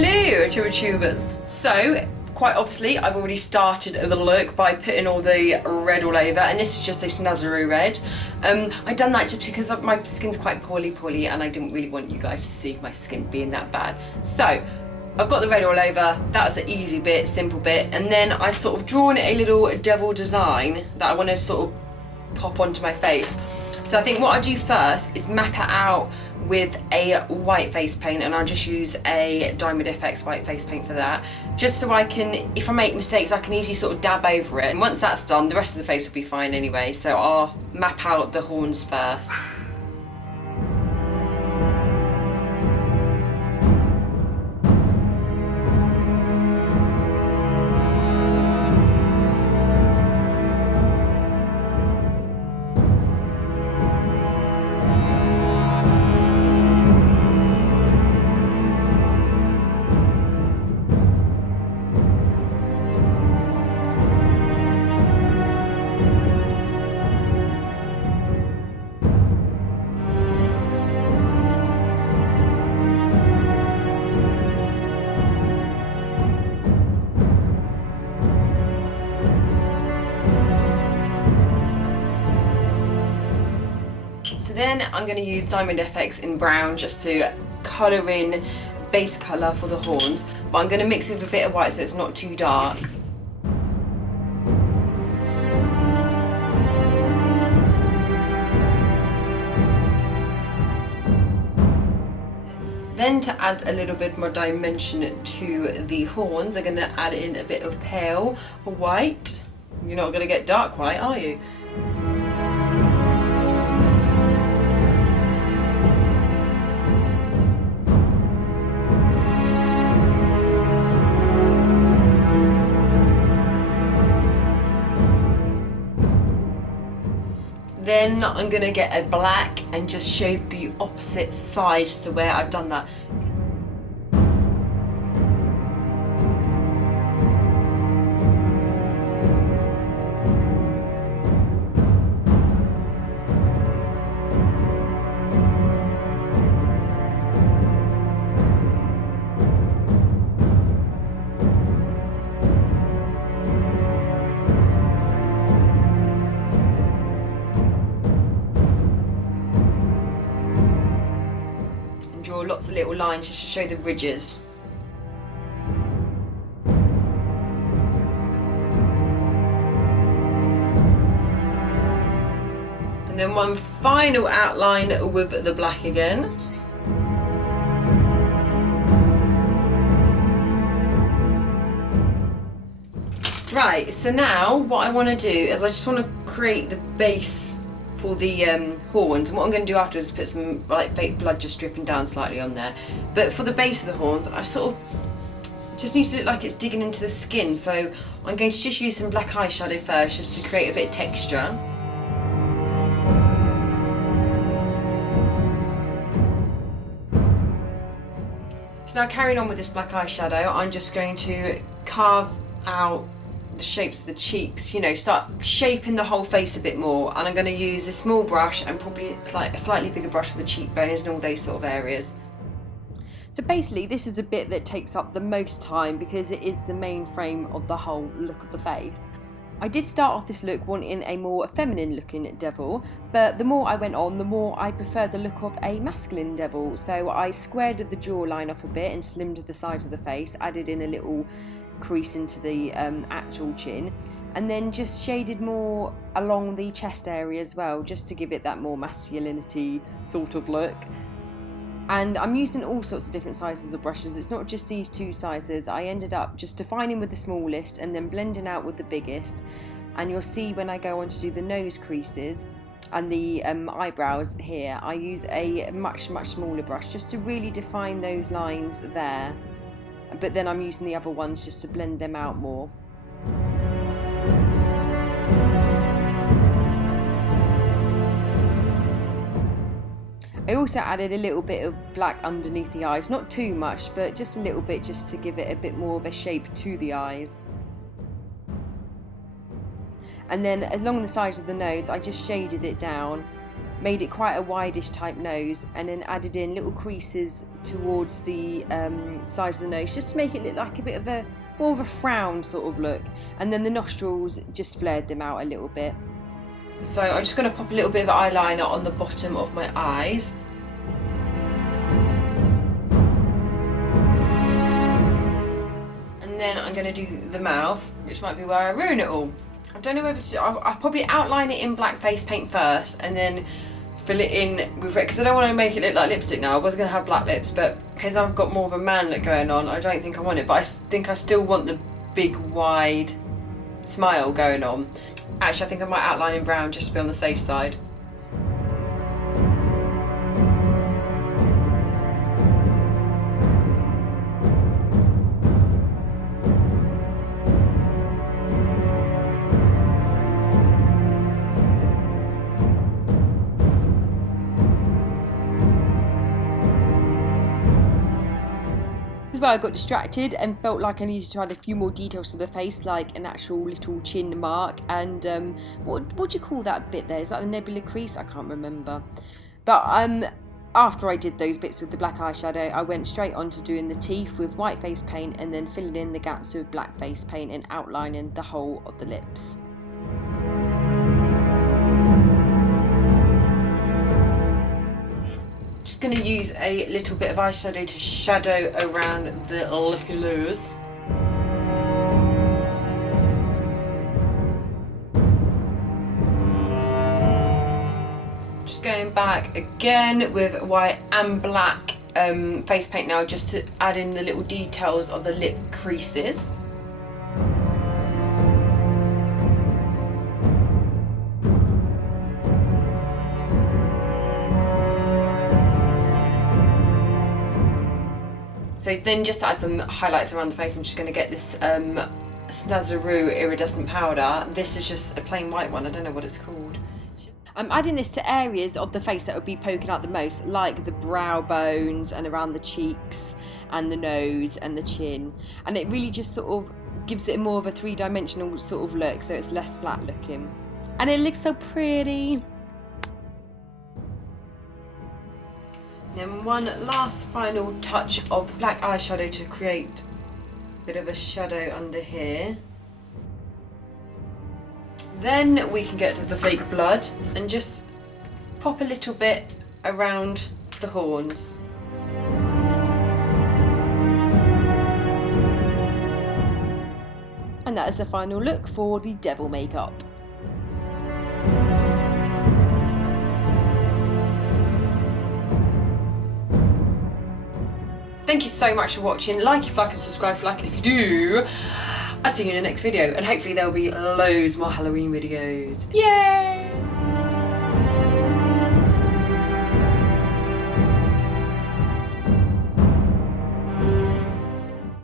Hello, tubers. So, quite obviously, I've already started the look by putting all the red all over, and this is just a Snazaroo red. I done that just because my skin's quite poorly, and I didn't really want you guys to see my skin being that bad. So, I've got the red all over. That's an easy bit, simple bit, and then I sort of drawn a little devil design that I want to sort of pop onto my face. So I think what I do first is map it out with a white face paint, and I'll just use a Diamond FX white face paint for that, just so I can, if I make mistakes, I can easily sort of dab over it. And once that's done, the rest of the face will be fine anyway, so I'll map out the horns first. So then I'm going to use Diamond FX in brown just to colour in base colour for the horns, but I'm going to mix it with a bit of white so it's not too dark. Then to add a little bit more dimension to the horns, I'm going to add in a bit of pale white. You're not going to get dark white, are you? Then I'm going to get a black and just shade the opposite side to where I've done that. Draw lots of little lines just to show the ridges. And then one final outline with the black again. Right, so now what I want to do is I just want to create the base for the horns, and what I'm going to do afterwards is put some like fake blood just dripping down slightly on there. But for the base of the horns, I sort of just needs to look like it's digging into the skin, so I'm going to just use some black eyeshadow first just to create a bit of texture. So now carrying on with this black eyeshadow, I'm just going to carve out the shapes of the cheeks, you know, start shaping the whole face a bit more, and I'm going to use a small brush and probably like a slightly bigger brush for the cheekbones and all those sort of areas. So basically this is a bit that takes up the most time because it is the main frame of the whole look of the face. I did start off this look wanting a more feminine looking devil, but the more I went on, the more I preferred the look of a masculine devil, so I squared the jawline off a bit and slimmed the sides of the face, added in a little crease into the actual chin, and then just shaded more along the chest area as well, just to give it that more masculinity sort of look. And I'm using all sorts of different sizes of brushes, it's not just these two sizes. I ended up just defining with the smallest and then blending out with the biggest, and you'll see when I go on to do the nose creases and the eyebrows here, I use a much smaller brush just to really define those lines there. But then I'm using the other ones just to blend them out more. I also added a little bit of black underneath the eyes, not too much, but just a little bit just to give it a bit more of a shape to the eyes. And then along the sides of the nose, I just shaded it down made it quite a wideish type nose, and then added in little creases towards the sides of the nose just to make it look like a bit of a more of a frown sort of look, and then the nostrils just flared them out a little bit. So I'm just going to pop a little bit of eyeliner on the bottom of my eyes. And then I'm going to do the mouth, which might be where I ruin it all. I don't know whether to, I'll probably outline it in black face paint first and then fill it in with red, because I don't want to make it look like lipstick now. I was going to have black lips, but because I've got more of a man look going on, I don't think I want it, but I think I still want the big wide smile going on. Actually, I think I might outline in brown just to be on the safe side. Where I got distracted and felt like I needed to add a few more details to the face, like an actual little chin mark and what do you call that bit there? Is that a nebula crease? I can't remember. But after I did those bits with the black eyeshadow, I went straight on to doing the teeth with white face paint and then filling in the gaps with black face paint and outlining the whole of the lips. Just going to use a little bit of eyeshadow to shadow around the lippy. Just going back again with white and black face paint now, just to add in the little details of the lip creases. So then, just to add some highlights around the face, I'm just going to get this Snazaroo iridescent powder. This is just a plain white one, I don't know what it's called. I'm adding this to areas of the face that would be poking out the most, like the brow bones and around the cheeks and the nose and the chin. And it really just sort of gives it more of a three-dimensional sort of look, so it's less flat looking. And it looks so pretty. Then one last final touch of black eyeshadow to create a bit of a shadow under here. Then we can get to the fake blood and just pop a little bit around the horns. And that is the final look for the devil makeup. Thank you so much for watching. Like if you like and subscribe if you like, and if you do, I'll see you in the next video, and hopefully there'll be loads more Halloween videos. Yay!